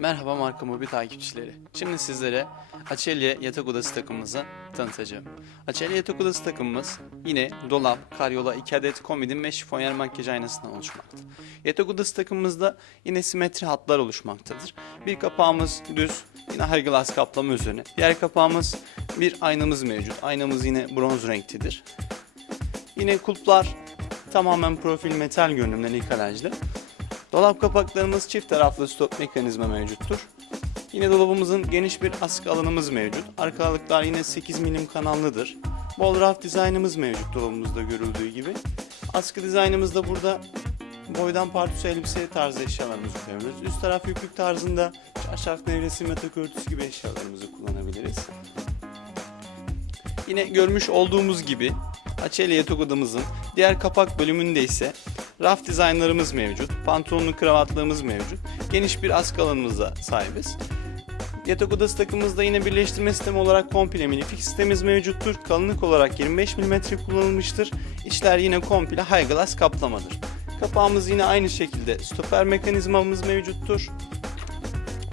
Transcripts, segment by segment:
Merhaba Marka Mobi takipçileri. Şimdi sizlere Açelya yatak odası takımımızı tanıtacağım. Açelya yatak odası takımımız yine dolap, karyola, 2 adet komodin ve şifonyer makyaj aynasından oluşmakta. Yatak odası takımımızda yine simetri hatlar oluşmaktadır. Bir kapağımız düz, yine Harglass kaplama üzerine. Diğer kapağımız bir aynamız mevcut. Aynamız yine bronz renktedir. Yine kulplar tamamen profil metal görünümlü nikelajlı. Dolap kapaklarımız çift taraflı stop mekanizma mevcuttur. Yine dolabımızın geniş bir askı alanımız mevcut. Arkalıklar yine 8 milim kanallıdır. Bol raf dizaynımız mevcut dolabımızda görüldüğü gibi. Askı dizaynımızda burada boydan partüsü elbise tarzı eşyalarımızı koyabiliriz. Üst taraf yüklük tarzında çarşaf devresi, yatak örtüsü gibi eşyalarımızı kullanabiliriz. Yine görmüş olduğumuz gibi Açelya yatak odamızın diğer kapak bölümünde ise raf dizaynlarımız mevcut. Pantolonlu kravatlığımız mevcut. Geniş bir askı alanımıza sahibiz. Yatak odası takımımızda yine birleştirme sistemi olarak komple minifix sistemimiz mevcuttur. Kalınlık olarak 25 mm kullanılmıştır. İçler yine komple high glass kaplamadır. Kapağımız yine aynı şekilde stoper mekanizmamız mevcuttur.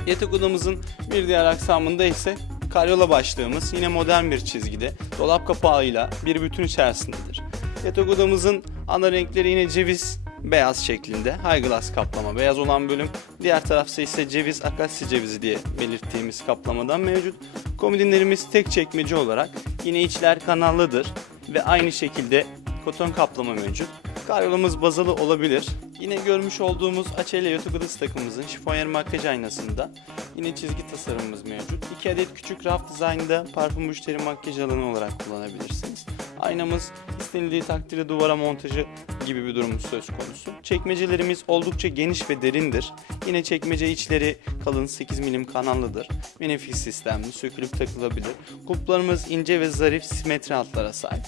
Yatak odamızın bir diğer aksamında ise karyola başlığımız yine modern bir çizgide dolap kapağıyla bir bütün içerisindedir. Yatak odamızın ana renkleri yine ceviz beyaz şeklinde high kaplama beyaz olan bölüm diğer tarafta ise ceviz akasya cevizi diye belirttiğimiz kaplamadan mevcut. Komodinlerimiz tek çekmece olarak yine içler kanallıdır ve aynı şekilde koton kaplama mevcut. Karyolamız bazalı olabilir. Yine görmüş olduğumuz Açelya yatak odası takımımızın şifonyer makyaj aynasında yine çizgi tasarımımız mevcut. 2 adet küçük raf dizaynda parfüm müşteri makyaj alanı olarak kullanabilirsiniz. Aynamız istenildiği takdirde duvara montajı gibi bir durum söz konusu. Çekmecelerimiz oldukça geniş ve derindir. Yine çekmece içleri kalın 8 milim kanallıdır. Menefis sistemli, sökülüp takılabilir. Kulplarımız ince ve zarif simetri hatlara sahip.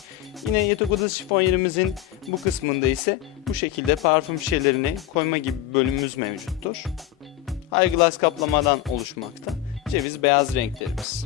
Yine yatak odası şifonyerimizin bu kısmında ise bu şekilde parfüm şişelerini koyma gibi bir bölümümüz mevcuttur. High glass kaplamadan oluşmakta. Ceviz beyaz renklerimiz.